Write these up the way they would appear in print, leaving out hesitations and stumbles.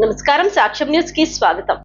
నమస్కారం, సాక్ష్యం న్యూస్ కి స్వాగతం.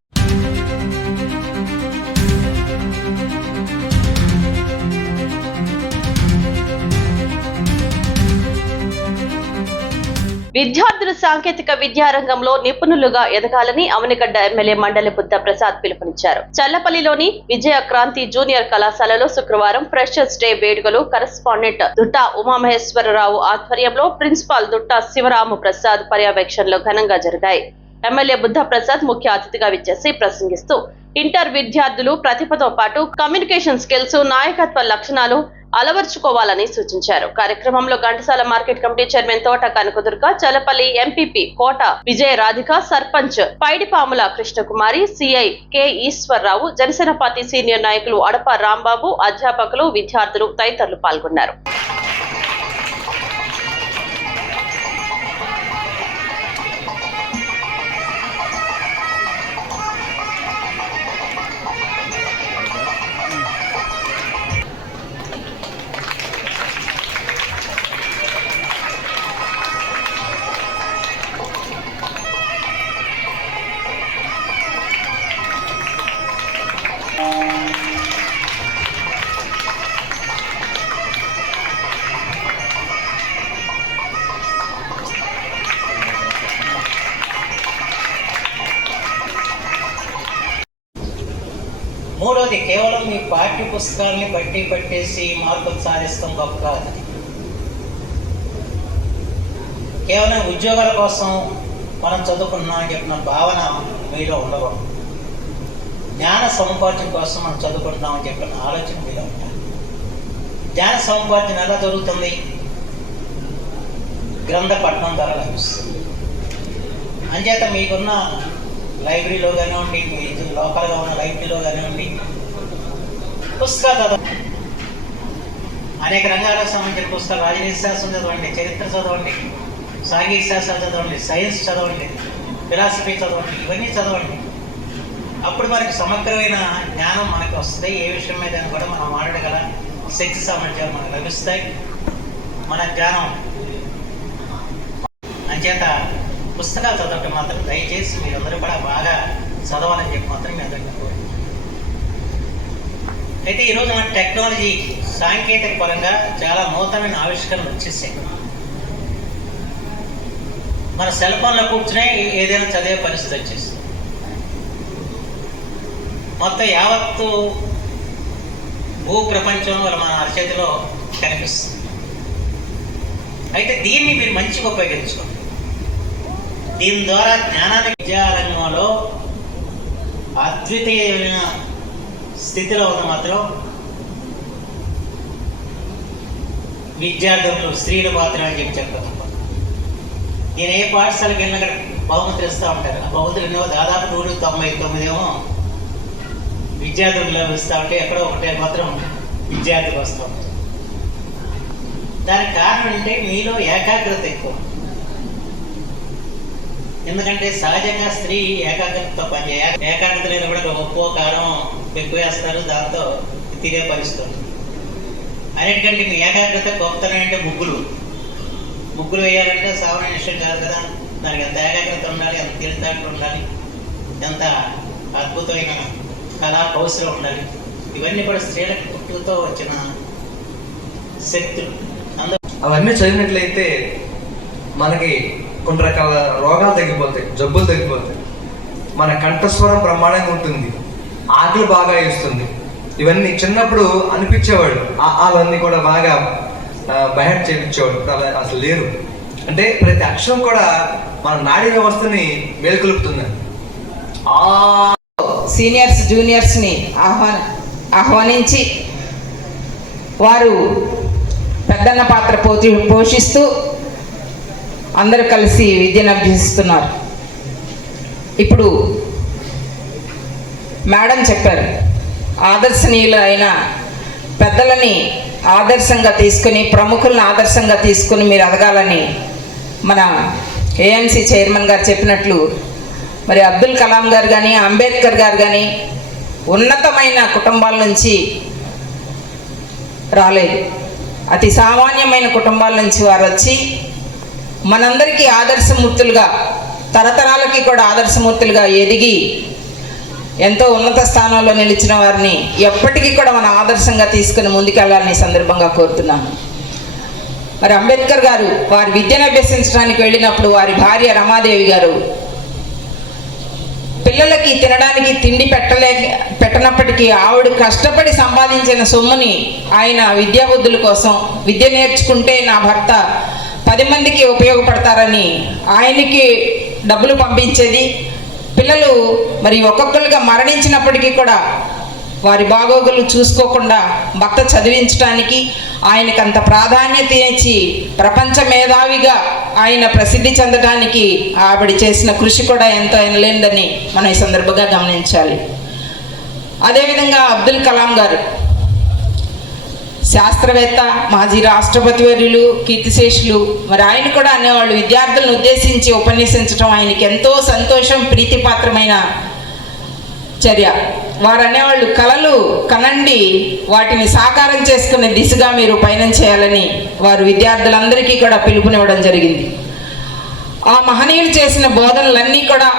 విద్యార్థులు సాంకేతిక విద్యారంగంలో నిపుణులుగా ఎదగాలని అవనిగడ్డ ఎమ్మెల్యే మండలి బుద్ధ ప్రసాద్ పిలుపునిచ్చారు. చల్లపల్లిలోని విజయ క్రాంతి జూనియర్ కళాశాలలో శుక్రవారం ఫ్రెషర్స్ డే వేడుకలు కరెస్పాండెంట్ దుట్టా ఉమామహేశ్వరరావు ఆధ్వర్యంలో ప్రిన్సిపాల్ దుట్టా శివరాము ప్రసాద్ పర్యవేక్షణలో ఘనంగా జరిగాయి. ఎమ్మెల్యే బుద్ధ ప్రసాద్ ముఖ్య అతిథిగా విచ్చేసి ప్రసంగిస్తూ ఇంటర్ విద్యార్థులు ప్రతిభతో పాటు కమ్యూనికేషన్ స్కిల్స్, నాయకత్వ లక్షణాలు అలవర్చుకోవాలని సూచించారు. కార్యక్రమంలో Ghantasala market committee chairman Thota Kanakadurga, Chalapalli MPP Kota Vijaya Radhika, sarpanch Paidipamula Krishnakumari, CI K Eshwarrao, Janasena party senior నాయకులు అడప రాంబాబు, అధ్యాపకులు, విద్యార్థులు తదితరులు పాల్గొన్నారు. మూడోది, కేవలం మీ పాఠ్య పుస్తకాలని పట్టేసి మార్కులు సాధిస్తాం గొప్ప కాదు. కేవలం ఉద్యోగాల కోసం మనం చదువుకున్నాం అని చెప్పిన భావన మీలో ఉండకూడదు. జ్ఞాన సముపార్జన కోసం మనం చదువుకుంటున్నామని చెప్పిన ఆలోచన మీలో ఉండాలి. జ్ఞాన సముపార్జన ఎలా జరుగుతుంది? గ్రంథ పఠనం ద్వారా లభిస్తుంది. అంచేత మీకున్న లైబ్రరీలో కానివ్వండి, మీ లోకల్గా ఉన్న లైబ్రరీలో కానివ్వండి, పుస్తకాలు చదవండి. అనేక రంగాలకు సంబంధించిన పుస్తకాలు, రాజనీతి శాస్త్రం చదవండి, చరిత్ర చదవండి, సాంఘిక శాస్త్రాలు చదవండి, సైన్స్ చదవండి, ఫిలాసఫీ చదవండి, ఇవన్నీ చదవండి. అప్పుడు మనకి సమగ్రమైన జ్ఞానం మనకి వస్తుంది. ఏ విషయం మీద కూడా మనం మాట్లాడగల శక్తి సామర్థ్యాలు మనకు లభిస్తాయి. మన జ్ఞానం అంచేత పుస్తకాలు చదవటం మాత్రం దయచేసి మీరందరూ కూడా బాగా చదవాలని చెప్పి మాత్రం మీ అందరికీ కోరు. అయితే ఈరోజు మన టెక్నాలజీ సాంకేతిక పరంగా చాలా నూతనమైన ఆవిష్కరణలు వచ్చేసాయి. మన సెల్ ఫోన్లో కూర్చునే ఏదైనా చదివే పరిస్థితి వచ్చేసింది. మొత్తం యావత్తు భూ ప్రపంచం వల్ల మన అరచేతిలో కనిపిస్తుంది. అయితే దీన్ని మీరు మంచిగా ఉపయోగించుకోండి. దీని ద్వారా జ్ఞానాన్ని విద్యారంగంలో అద్వితీయమైన స్థితిలో ఉన్న మాత్రం విద్యార్థులు, స్త్రీల పాత్ర అని చెప్పి చెప్పడం. నేను ఏ పాఠశాలకు వెళ్ళినా అక్కడ బహుమతులు ఇస్తూ ఉంటారు. ఆ బహుమతులు దాదాపు 199 విద్యార్థులు లభిస్తూ ఉంటే ఎక్కడో ఒకటే మాత్రం విద్యార్థులు వస్తూ ఉంటారు. దానికి కారణం అంటే మీలో ఏకాగ్రత ఎక్కువ. ఎందుకంటే సహజంగా స్త్రీ ఏకాగ్రతతో పనిచేయాలి. ఏకాగ్రత లేని కూడా ఉప్పు కారం ఎక్కువ వేస్తారు, దాంతో తినే పరిస్థితి. అన్నిటికంటే మీ ఏకాగ్రత గొప్పతనం అంటే ముగ్గులు వేయాలంటే సామాన్య విషయం కాదు కదా. దానికి ఎంత ఏకాగ్రత ఉండాలి, ఎంత తెలివితేటలు ఉండాలి, ఎంత అద్భుతమైన కళా కౌశలం ఉండాలి. ఇవన్నీ కూడా స్త్రీలకు పుట్టుకతో వచ్చిన శక్తులు. అవన్నీ చదివినట్లయితే మనకి కొన్ని రకాల రోగాలు తగ్గిపోతాయి, జబ్బులు తగ్గిపోతాయి, మన కంఠస్వరం బ్రహ్మాండంగా ఉంటుంది, ఆకలి బాగా ఇస్తుంది. ఇవన్నీ చిన్నప్పుడు అనిపించేవాడు, అవన్నీ కూడా బాగా బయట చేయించేవాడు. అసలు లేరు. అంటే ప్రతి అక్షరం కూడా మన నాడీ వ్యవస్థని మేలుకొలుపుతుంది. సీనియర్స్ జూనియర్స్ని ఆహ్వానించి వారు పెద్దన్న పాత్ర పోషిస్తూ అందరూ కలిసి విద్యను అభ్యసిస్తున్నారు. ఇప్పుడు మేడం చెప్పారు, ఆదర్శనీయులు అయిన పెద్దలని ఆదర్శంగా తీసుకుని, ప్రముఖులను ఆదర్శంగా తీసుకుని మీరు ఎదగాలని మన ఏఎన్సీ చైర్మన్ గారు చెప్పినట్లు మరి అబ్దుల్ కలాం గారు కానీ, అంబేద్కర్ గారు కానీ ఉన్నతమైన కుటుంబాల నుంచి రాలేదు. అతి సామాన్యమైన కుటుంబాల నుంచి వారు వచ్చి మనందరికీ ఆదర్శమూర్తులుగా తరతరాలకి కూడా ఆదర్శమూర్తులుగా ఎదిగి ఎంతో ఉన్నత స్థానంలో నిలిచిన వారిని ఎప్పటికీ కూడా మన ఆదర్శంగా తీసుకుని ముందుకెళ్లాలని ఈ సందర్భంగా కోరుతున్నాను. మరి అంబేద్కర్ గారు వారి విద్యను అభ్యసించడానికి వెళ్ళినప్పుడు వారి భార్య రమాదేవి గారు పిల్లలకి తినడానికి తిండి పెట్టనప్పటికీ ఆవిడ కష్టపడి సంపాదించిన సొమ్ముని ఆయన విద్యాబుద్ధుల కోసం విద్య నేర్చుకుంటే నా భర్త 10 మందికి ఉపయోగపడతారని ఆయనకి డబ్బులు పంపించేది. పిల్లలు మరి ఒక్కొక్కరుగా మరణించినప్పటికీ కూడా వారి బాగోగులు చూసుకోకుండా భర్త చదివించడానికి ఆయనకు అంత ప్రాధాన్యత ఇచ్చి ప్రపంచ మేధావిగా ఆయన ప్రసిద్ధి చెందడానికి ఆవిడ చేసిన కృషి కూడా ఎంతో ఎనలేనిదని మనం ఈ సందర్భంగా గమనించాలి. అదేవిధంగా అబ్దుల్ కలాం గారు శాస్త్రవేత్త, మాజీ రాష్ట్రపతి వర్యులు, కీర్తిశేషులు. మరి ఆయన కూడా అనేవాళ్ళు విద్యార్థులను ఉద్దేశించి ఉపన్యసించడం ఆయనకి ఎంతో సంతోషం, ప్రీతిపాత్రమైన చర్య. వారు అనేవాళ్ళు కలలు కనండి, వాటిని సాకారం చేసుకునే దిశగా మీరు పయనం చేయాలని వారు విద్యార్థులందరికీ కూడా పిలుపునివ్వడం జరిగింది. ఆ మహనీయులు చేసిన బోధనలన్నీ కూడా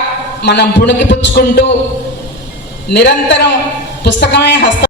మనం పుణికిపుచ్చుకుంటూ నిరంతరం పుస్తకమే హస్తం